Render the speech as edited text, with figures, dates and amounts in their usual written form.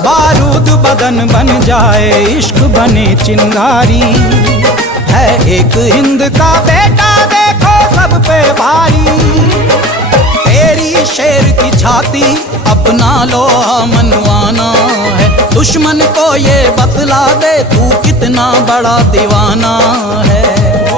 बारूद बदन बन जाए, इश्क बने चिंगारी। है एक हिंद का बेटा, देखो सब पे भारी। तेरी शेर की छाती, अपना लोहा मनवाना है। दुश्मन को ये बतला दे, तू कितना बड़ा दीवाना है।